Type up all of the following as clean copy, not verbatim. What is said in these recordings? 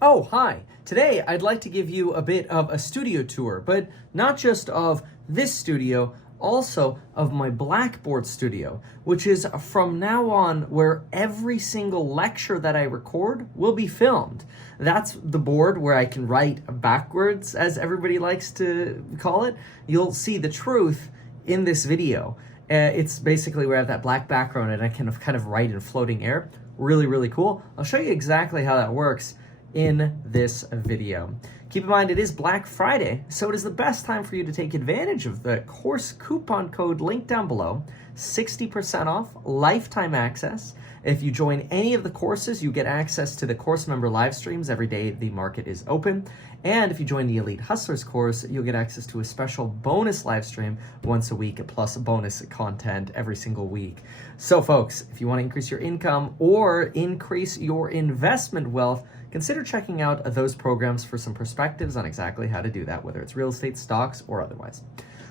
Oh, hi. Today I'd like to give you a bit of a studio tour, but not just of this studio, also of my BlackBoard studio, which is from now on where every single lecture that I record will be filmed. That's the board where I can write backwards, as everybody likes to call it. You'll see the truth in this video. It's basically where I have that black background and I can kind of write in floating air. Really, really cool. I'll show you exactly how that works in this video. Keep in mind, it is Black Friday, so it is the best time for you to take advantage of the course coupon code linked down below. 60% off, lifetime access. If you join any of the courses, you get access to the course member live streams every day the market is open. And if you join the Elite Hustlers course, you'll get access to a special bonus live stream once a week, plus bonus content every single week. So folks, if you want to increase your income or increase your investment wealth, consider checking out those programs for some perspectives on exactly how to do that, whether it's real estate, stocks, or otherwise.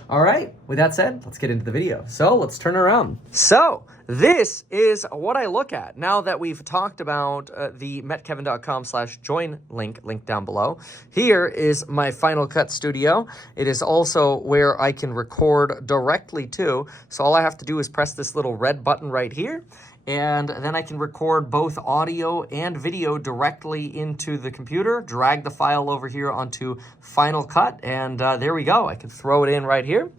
All right, with that said, let's get into the video. So let's turn around. So this is what I look at now that we've talked about the metkevin.com/join link down below. Here is my Final Cut studio. It is also where I can record directly to. So all I have to do is press this little red button right here, and then I can record both audio and video directly into the computer, drag the file over here onto Final Cut, and there we go. I can throw it in right here.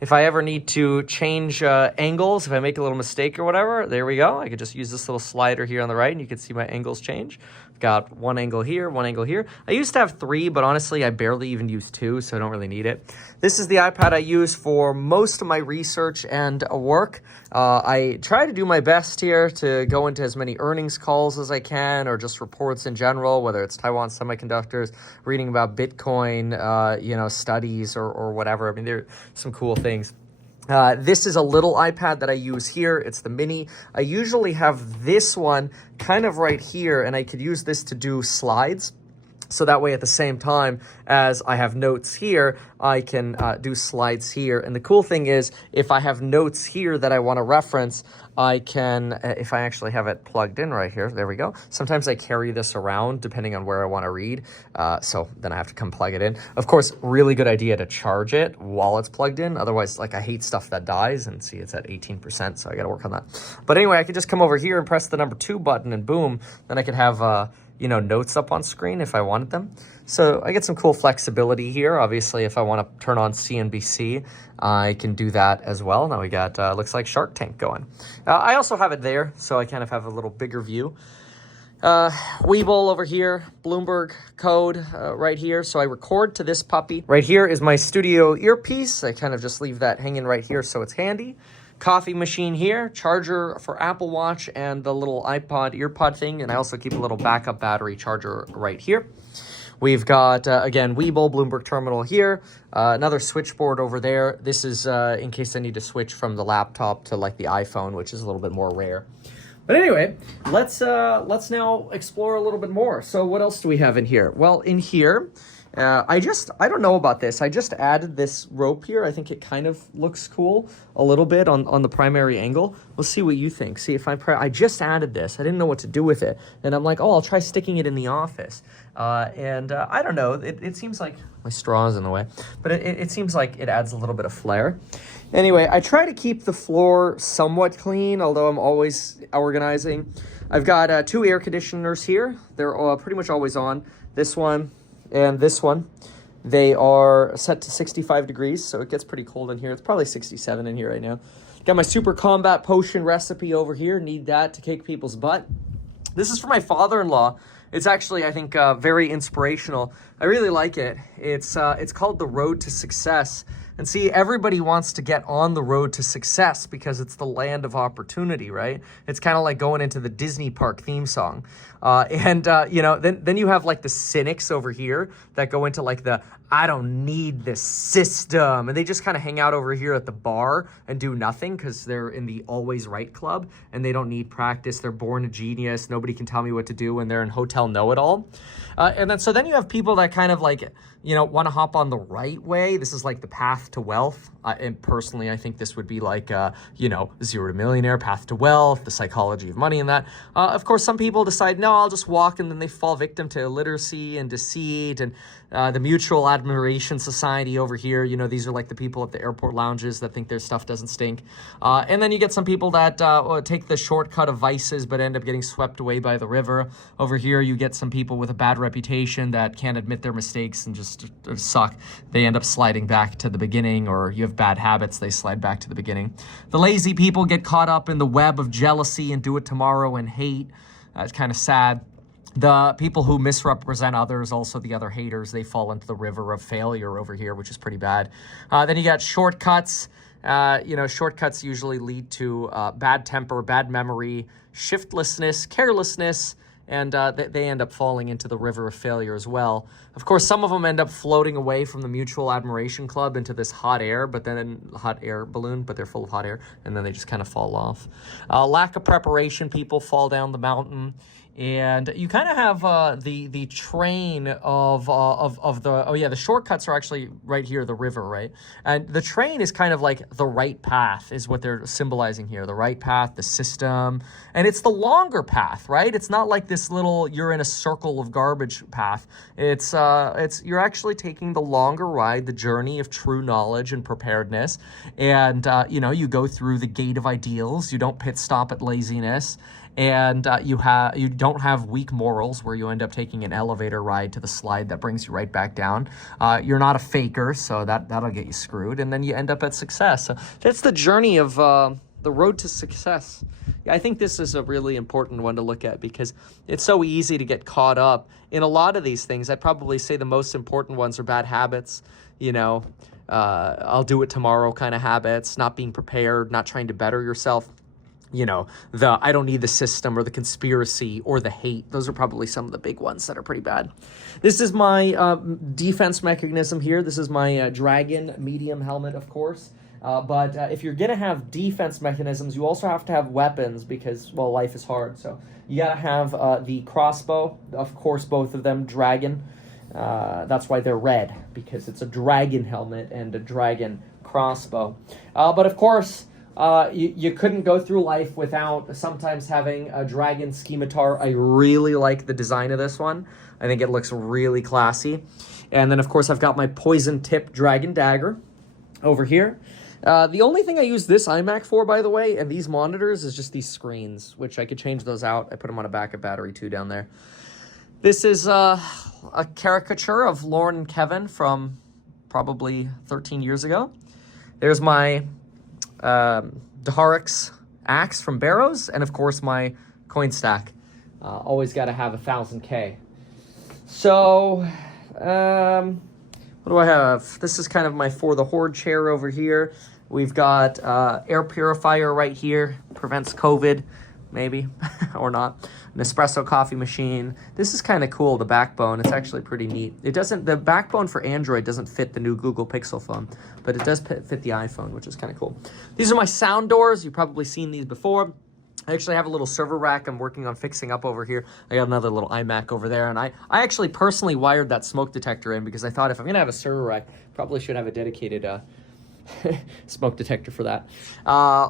If I ever need to change angles, if I make a little mistake or whatever, there we go. I could just use this little slider here on the right, and you can see my angles change. I've got one angle here, one angle here. I used to have three, but honestly, I barely even use two, so I don't really need it. This is the iPad I use for most of my research and work. I try to do my best here to go into as many earnings calls as I can, or just reports in general, whether it's Taiwan Semiconductors, reading about Bitcoin, studies or whatever. I mean, there are some cool things. This is a little iPad that I use here. It's the mini. I usually have this one kind of right here, and I could use this to do slides. So that way, at the same time as I have notes here, I can do slides here. And the cool thing is, if I have notes here that I want to reference, I can, if I actually have it plugged in right here, there we go. Sometimes I carry this around depending on where I want to read. So then I have to come plug it in. Of course, really good idea to charge it while it's plugged in. Otherwise, like, I hate stuff that dies, and see, it's at 18%. So I got to work on that. But anyway, I could just come over here and press the number 2 button, and boom, then I could have, notes up on screen if I wanted them. So I get some cool flexibility here. Obviously, if I want to turn on CNBC, I can do that as well. Now we got, looks like Shark Tank going. I also have it there, so I kind of have a little bigger view. Webull over here, Bloomberg code right here. So I record to this puppy. Right here is my studio earpiece. I kind of just leave that hanging right here so it's handy. Coffee machine here, charger for Apple Watch, and the little iPod earpod thing. And I also keep a little backup battery charger right here. We've got, again, Webull, Bloomberg terminal here, another switchboard over there. This is in case I need to switch from the laptop to like the iPhone, which is a little bit more rare. But anyway, let's now explore a little bit more. So what else do we have in here? Well, in here, I don't know about this. I just added this rope here. I think it kind of looks cool a little bit on the primary angle. We'll see what you think. See if I just added this. I didn't know what to do with it. And I'm like, oh, I'll try sticking it in the office. I don't know. It seems like my straw's in the way, but it seems like it adds a little bit of flair. Anyway, I try to keep the floor somewhat clean, although I'm always organizing. I've got 2 air conditioners here. They're pretty much always on. This one and this one. They are set to 65 degrees, so it gets pretty cold in here. It's probably 67 in here right now. Got my Super Combat Potion recipe over here. Need that to kick people's butt. This is for my father-in-law. It's actually, I think, very inspirational. I really like it. It's called The Road to Success. And see, everybody wants to get on the road to success because it's the land of opportunity, right? It's kind of like going into the Disney park theme song. Then you have like the cynics over here that go into like the, I don't need this system. And they just kind of hang out over here at the bar and do nothing because they're in the always right club and they don't need practice. They're born a genius. Nobody can tell me what to do, and they're in hotel know-it-all. So then you have people that kind of like, want to hop on the right way. This is like the path path to wealth. And personally, I think this would be like, you know, Zero to Millionaire, Path to Wealth, The Psychology of Money and that. Of course, some people decide, no, I'll just walk, and then they fall victim to illiteracy and deceit. And the Mutual Admiration Society over here, you know, these are like the people at the airport lounges that think their stuff doesn't stink. And then you get some people that take the shortcut of vices but end up getting swept away by the river. Over here, you get some people with a bad reputation that can't admit their mistakes and just suck. They end up sliding back to the beginning, or you have bad habits, they slide back to the beginning. The lazy people get caught up in the web of jealousy and do it tomorrow and hate. It's kind of sad. The people who misrepresent others, also the other haters, they fall into the river of failure over here, which is pretty bad. Then you got shortcuts. You know, shortcuts usually lead to bad temper, bad memory, shiftlessness, carelessness, and they end up falling into the river of failure as well. Of course, some of them end up floating away from the Mutual Admiration Club into this hot air balloon, but they're full of hot air, and then they just kind of fall off. Lack of preparation, people fall down the mountain. And you kind of have the train of the shortcuts are actually right here, the river, right? And the train is kind of like the right path is what they're symbolizing here. The right path, the system, and it's the longer path, right? It's not like this little, you're in a circle of garbage path. It's you're actually taking the longer ride, the journey of true knowledge and preparedness. And, you know, you go through the gate of ideals. You don't pit stop at laziness. And you don't have weak morals where you end up taking an elevator ride to the slide that brings you right back down. You're not a faker, so that'll get you screwed. And then you end up at success. So that's the journey of the road to success. I think this is a really important one to look at because it's so easy to get caught up in a lot of these things. I'd probably say the most important ones are bad habits, you know, I'll do it tomorrow kind of habits, not being prepared, not trying to better yourself. You know, the I don't need the system or the conspiracy or the hate. Those are probably some of the big ones that are pretty bad. This is my defense mechanism here. This is my dragon medium helmet, of course. But if you're going to have defense mechanisms, you also have to have weapons because, well, life is hard. So you got to have the crossbow. Of course, both of them dragon. That's why they're red, because it's a dragon helmet and a dragon crossbow. But of course, you couldn't go through life without sometimes having a dragon scimitar. I really like the design of this one. I think it looks really classy. And then, of course, I've got my poison tip dragon dagger over here. The only thing I use this iMac for, by the way, and these monitors is just these screens, which I could change those out. I put them on a backup battery, too, down there. This is a caricature of Lauren and Kevin from probably 13 years ago. There's my Daharix axe from Barrows, and of course my coin stack. Always got to have 1,000K. So, what do I have? This is kind of my For the Horde chair over here. We've got air purifier right here, prevents COVID, maybe, or not. An espresso coffee machine. This is kind of cool, the backbone. It's actually pretty neat. The backbone for Android doesn't fit the new Google Pixel phone, but it does fit the iPhone, which is kind of cool. These are my sound doors. You've probably seen these before. I actually have a little server rack I'm working on fixing up over here. I got another little iMac over there, and I actually personally wired that smoke detector in because I thought if I'm going to have a server rack, probably should have a dedicated smoke detector for that.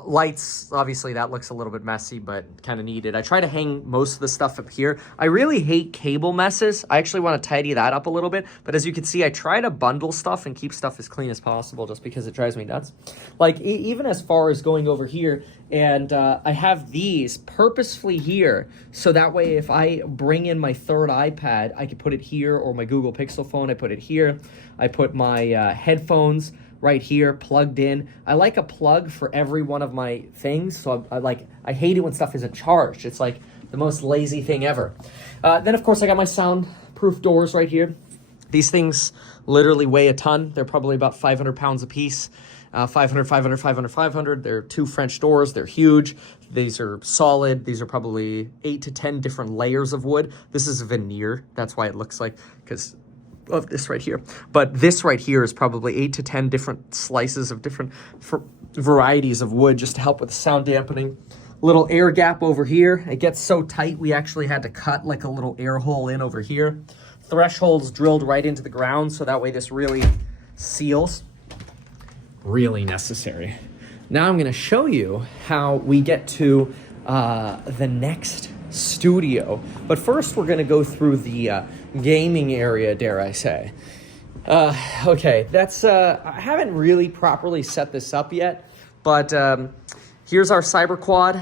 Lights, obviously that looks a little bit messy, but kind of needed. I try to hang most of the stuff up here. I really hate cable messes. I actually want to tidy that up a little bit, but as you can see, I try to bundle stuff and keep stuff as clean as possible just because it drives me nuts. Like even as far as going over here, and I have these purposefully here, so that way if I bring in my third iPad, I can put it here, or my Google Pixel phone, I put it here. I put my headphones right here, plugged in. I like a plug for every one of my things, so I hate it when stuff isn't charged. It's like the most lazy thing ever. Then, of course, I got my soundproof doors right here. These things literally weigh a ton. They're probably about 500 pounds a piece. 500, 500, 500, 500. They're 2 French doors. They're huge. These are solid. These are probably 8 to 10 different layers of wood. This is veneer. That's why it looks like, because of this right here. But this right here is probably 8 to 10 different slices of different varieties of wood just to help with the sound dampening. Little air gap over here. It gets so tight we actually had to cut like a little air hole in over here. Thresholds drilled right into the ground so that way this really seals. really necessary. Now I'm going to show you how we get to the next studio. But first, we're going to go through the gaming area, dare I say. Okay, that's I haven't really properly set this up yet, but here's our cyber quad.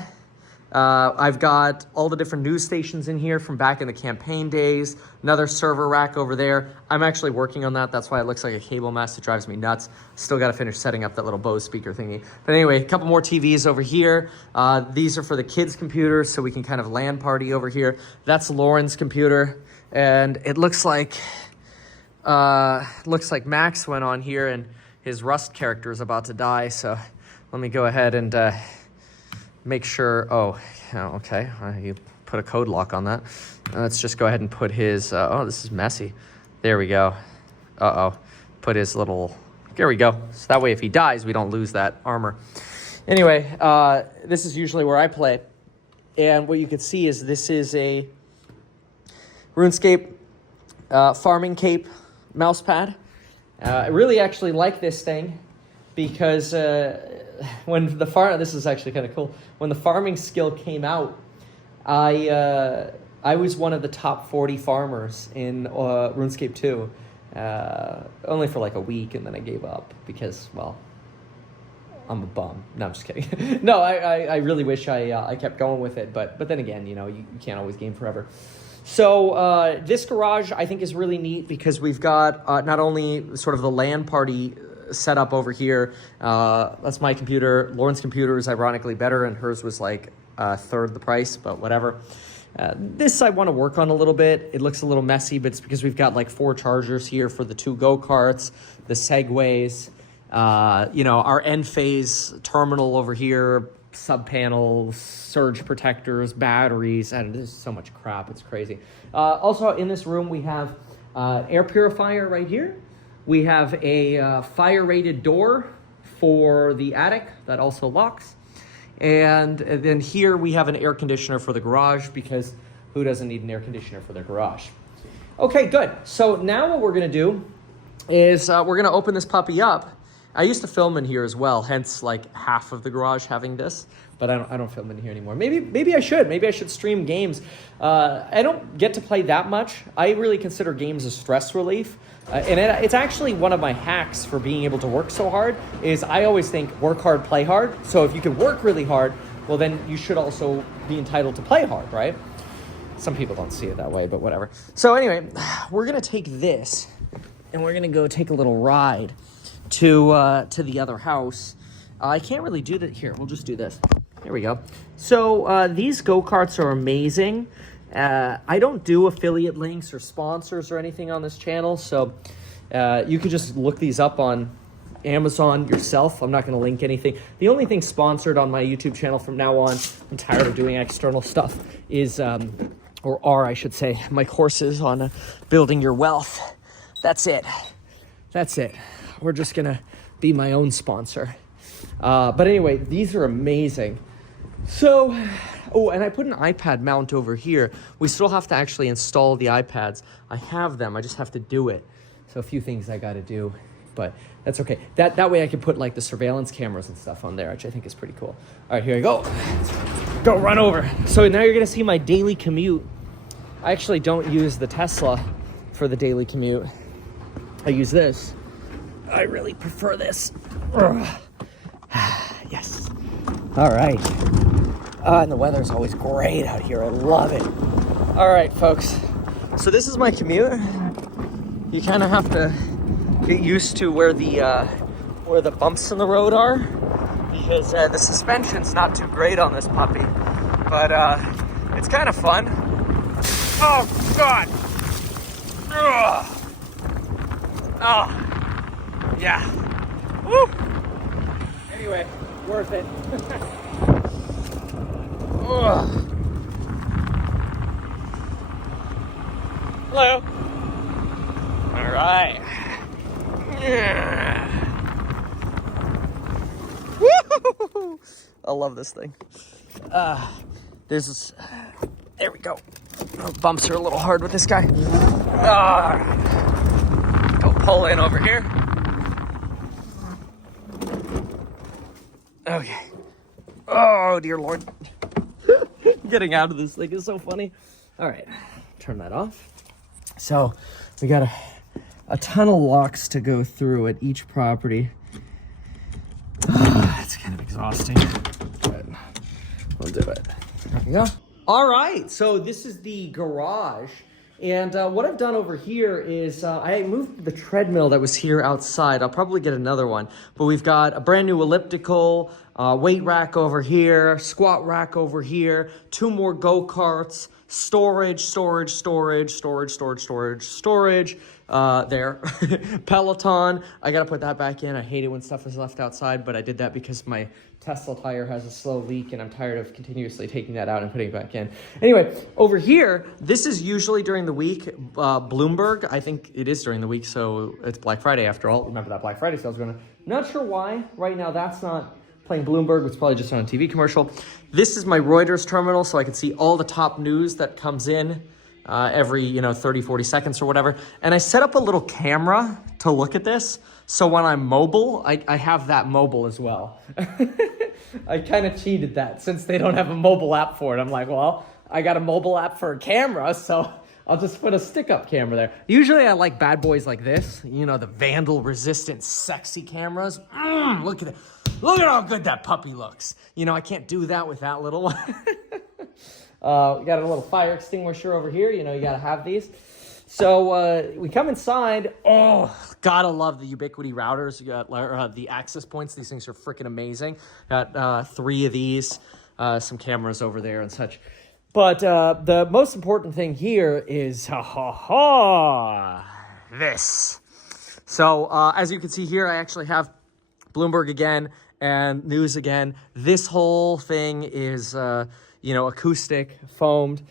I've got all the different news stations in here from back in the campaign days. Another server rack over there. I'm actually working on that. That's why it looks like a cable mess. It drives me nuts. Still got to finish setting up that little Bose speaker thingy. But anyway, a couple more TVs over here. These are for the kids' computers, so we can kind of LAN party over here. That's Lauren's computer, and it looks like Max went on here, and his Rust character is about to die. So let me go ahead and make sure. Oh, okay. You put a code lock on that. Let's just go ahead and put his. Oh, this is messy. There we go. Put his little. There we go. So that way, if he dies, we don't lose that armor. Anyway, this is usually where I play, and what you can see is this is a RuneScape farming cape mouse pad. I really actually like this thing because when the this is actually kind of cool. When the farming skill came out, I was one of the top 40 farmers in RuneScape 2. Only for like a week, and then I gave up because, well, I'm a bum. No, I'm just kidding. No, I really wish I kept going with it, but then again, you can't always game forever. So this garage I think is really neat because we've got not only sort of the LAN party set up over here. That's my computer. Lauren's computer is ironically better, and hers was like a third the price, but whatever. This I want to work on a little bit. It looks a little messy, but it's because we've got like 4 chargers here for the 2 go-karts, the segways, our end phase terminal over here, sub panels, surge protectors, batteries, and there's so much crap. It's crazy. Also in this room, we have air purifier right here. We have a fire-rated door for the attic that also locks. And then here we have an air conditioner for the garage because who doesn't need an air conditioner for their garage? Okay, good. So now what we're going to do is we're going to open this puppy up. I used to film in here as well, hence like half of the garage having this, but I don't film in here anymore. Maybe I should. Maybe I should stream games. I don't get to play that much. I really consider games a stress relief. And it's actually one of my hacks for being able to work so hard is I always think work hard, play hard. So if you can work really hard, well, then you should also be entitled to play hard, right? Some people don't see it that way, but whatever. So anyway, we're going to take this and we're going to go take a little ride to the other house. I can't really do that here. We'll just do this. There we go. So these go-karts are amazing. I don't do affiliate links or sponsors or anything on this channel, so you could just look these up on Amazon yourself. I'm not going to link anything. The only thing sponsored on my YouTube channel from now on, I'm tired of doing external stuff, is, I should say, my courses on building your wealth. That's it. We're just going to be my own sponsor. But anyway, these are amazing. So, and I put an iPad mount over here. We still have to actually install the iPads. I have them. I just have to do it. So a few things I got to do, but that's okay. That way I can put like the surveillance cameras and stuff on there, which I think is pretty cool. All right, here I go. Go run over. So now you're going to see my daily commute. I actually don't use the Tesla for the daily commute. I use this. I really prefer this. Yes. All right. And the weather's always great out here. I love it. All right, folks. So this is my commute. You kind of have to get used to where the bumps in the road are because the suspension's not too great on this puppy. But it's kind of fun. Oh, God. Ugh. Oh, yeah. Woo. Anyway, worth it. Hello. All right. Yeah. Woo! I love this thing. There we go. Oh, bumps are a little hard with this guy. Go pull in over here. Okay. Oh, dear Lord. Getting out of this thing is so funny. All right, turn that off. So we got a ton of locks to go through at each property. It's kind of exhausting, but we'll do it. There we go. All right, so this is the garage. And what I've done over here is I moved the treadmill that was here outside. I'll probably get another one. But we've got a brand new elliptical, weight rack over here, squat rack over here, 2 more go-karts, storage, there. Peloton, I gotta put that back in. I hate it when stuff is left outside, but I did that because my Tesla tire has a slow leak and I'm tired of continuously taking that out and putting it back in. Anyway, over here, this is usually during the week. Bloomberg, I think it is during the week, so it's Black Friday after all. Remember that Black Friday sales going on. Not sure why. Right now, that's not playing Bloomberg. It's probably just on a TV commercial. This is my Reuters terminal, so I can see all the top news that comes in every 30, 40 seconds or whatever. And I set up a little camera to look at this. So when I'm mobile, I have that mobile as well. I kind of cheated that since they don't have a mobile app for it. I'm like, well, I got a mobile app for a camera, so I'll just put a stick-up camera there. Usually I like bad boys like this, the vandal-resistant, sexy cameras. Look at it. Look at how good that puppy looks. I can't do that with that little one. We got a little fire extinguisher over here. You got to have these. So we come inside. Oh, gotta love the Ubiquiti routers. You got the access points. These things are freaking amazing. Got 3 of these, some cameras over there and such. But the most important thing here is this. So as you can see here, I actually have Bloomberg again and news again. This whole thing is acoustic, foamed.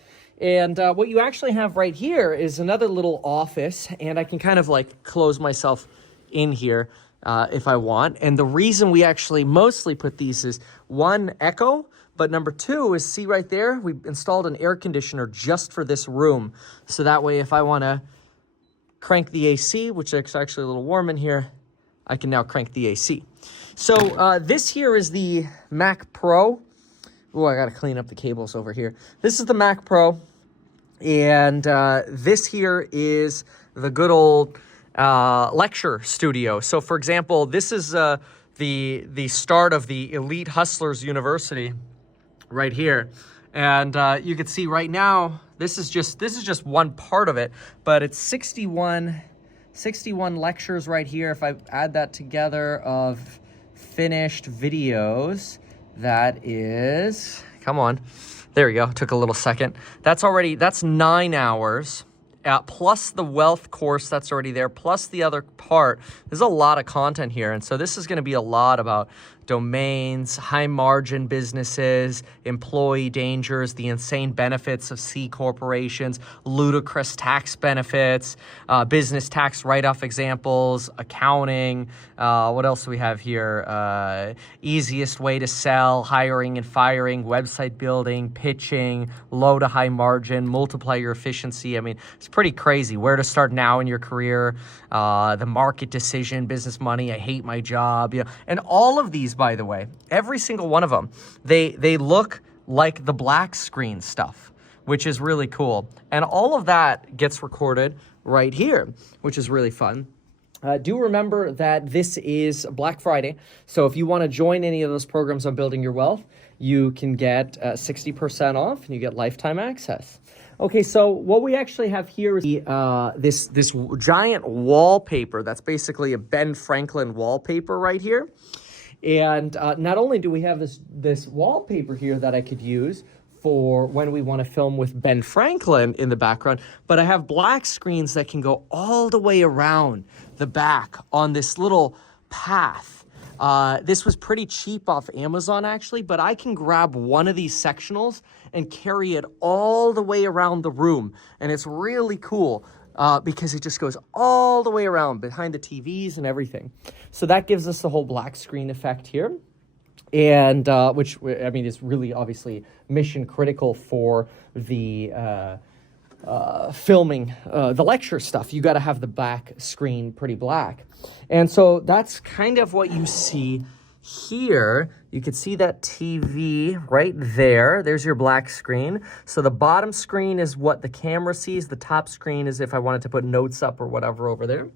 And what you actually have right here is another little office, and I can kind of close myself in here if I want. And the reason we actually mostly put these is 1, echo, but number 2 is, see right there, we installed an air conditioner just for this room. So that way if I want to crank the AC, which is actually a little warm in here, I can now crank the AC. So this here is the Mac Pro. Oh, I got to clean up the cables over here. This is the Mac Pro, and this here is the good old lecture studio. So, for example, this is the start of the Elite Hustlers University right here, and you can see right now this is just one part of it, but it's 61 lectures right here. If I add that together of finished videos. That is, come on, there we go, took a little second. That's 9 hours, plus the wealth course that's already there, plus the other part. There's a lot of content here, and so this is gonna be a lot about domains, high margin businesses, employee dangers, the insane benefits of C corporations, ludicrous tax benefits, business tax write-off examples, accounting, what else do we have here? Easiest way to sell, hiring and firing, website building, pitching, low to high margin, multiply your efficiency. I mean, it's pretty crazy. Where to start now in your career, the market decision, business money, I hate my job, and all of these, by the way, every single one of them, they look like the black screen stuff, which is really cool. And all of that gets recorded right here, which is really fun. Do remember that this is Black Friday. So if you want to join any of those programs on building your wealth, you can get 60% off and you get lifetime access. Okay, so what we actually have here is this giant wallpaper. That's basically a Ben Franklin wallpaper right here. And not only do we have this wallpaper here that I could use for when we want to film with Ben Franklin in the background, but I have black screens that can go all the way around the back on this little path. This was pretty cheap off Amazon, actually, but I can grab one of these sectionals and carry it all the way around the room. And it's really cool because it just goes all the way around behind the TVs and everything. So that gives us the whole black screen effect here. And which, I mean, is really obviously mission critical for the filming the lecture stuff. You got to have the back screen pretty black. And so that's kind of what you see here. You could see that TV right there. There's your black screen. So the bottom screen is what the camera sees. The top screen is if I wanted to put notes up or whatever over there.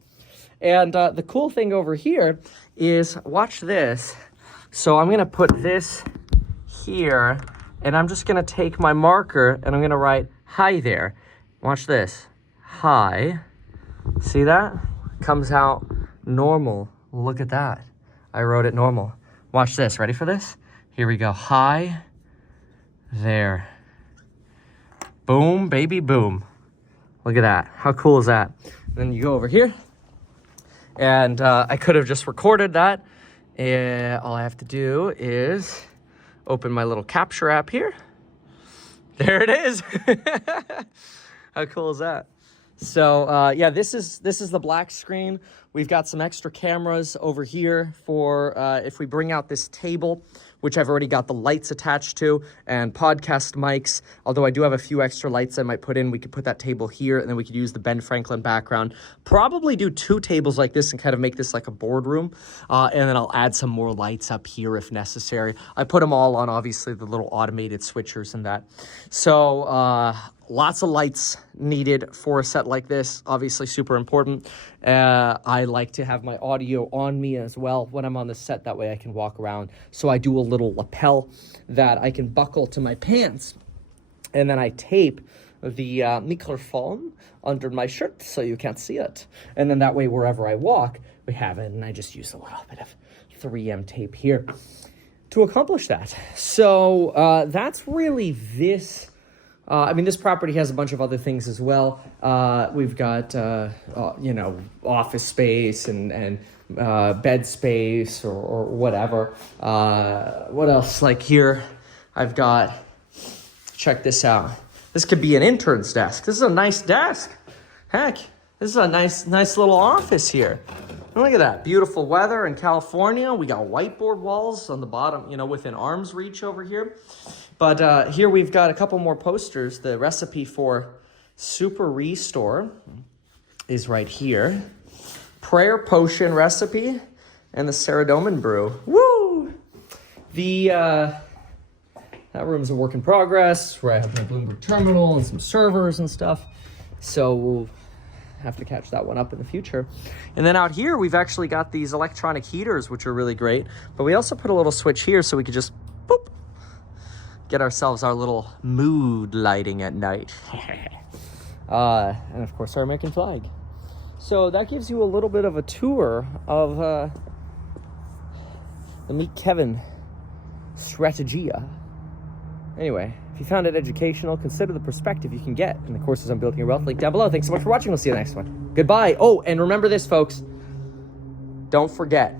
And the cool thing over here is, watch this. So I'm gonna put this here, and I'm just gonna take my marker and I'm gonna write hi there. Watch this, hi. See that? Comes out normal. Look at that. I wrote it normal. Watch this, ready for this? Here we go, hi there. Boom, baby, boom. Look at that, how cool is that? Then you go over here, and I could have just recorded that. All I have to do is open my little capture app here. There it is. How cool is that? So yeah, this is the black screen. We've got some extra cameras over here for if we bring out this table, which I've already got the lights attached to, and podcast mics. Although I do have a few extra lights I might put in. We could put that table here, and then we could use the Ben Franklin background. Probably do 2 tables like this and kind of make this like a boardroom. And then I'll add some more lights up here if necessary. I put them all on, obviously, the little automated switchers and that. So lots of lights needed for a set like this. Obviously super important. I like to have my audio on me as well when I'm on the set. That way I can walk around. So I do a little lapel that I can buckle to my pants. And then I tape the microphone under my shirt so you can't see it. And then that way wherever I walk, we have it. And I just use a little bit of 3M tape here to accomplish that. So that's really this. I mean, this property has a bunch of other things as well. We've got, you know, office space and bed space or whatever. What else? Like here, I've got, check this out. This could be an intern's desk. This is a nice desk. Heck, this is a nice little office here. Look at that, beautiful weather in California. We got whiteboard walls on the bottom, you know, within arm's reach over here. But here we've got a couple more posters. The recipe for Super Restore is right here. Prayer Potion recipe and the Saradomin brew. Woo! That room's a work in progress, where I have my Bloomberg terminal and some servers and stuff. So we'll have to catch that one up in the future. And then out here, we've actually got these electronic heaters, which are really great. But we also put a little switch here so we could just, boop, get ourselves our little mood lighting at night. And of course, our American flag. So that gives you a little bit of a tour of the Meet Kevin Strategia. Anyway, if you found it educational, consider the perspective you can get in the courses on building your wealth. Link down below. Thanks so much for watching. We'll see you in the next one. Goodbye. Oh, and remember this, folks. Don't forget.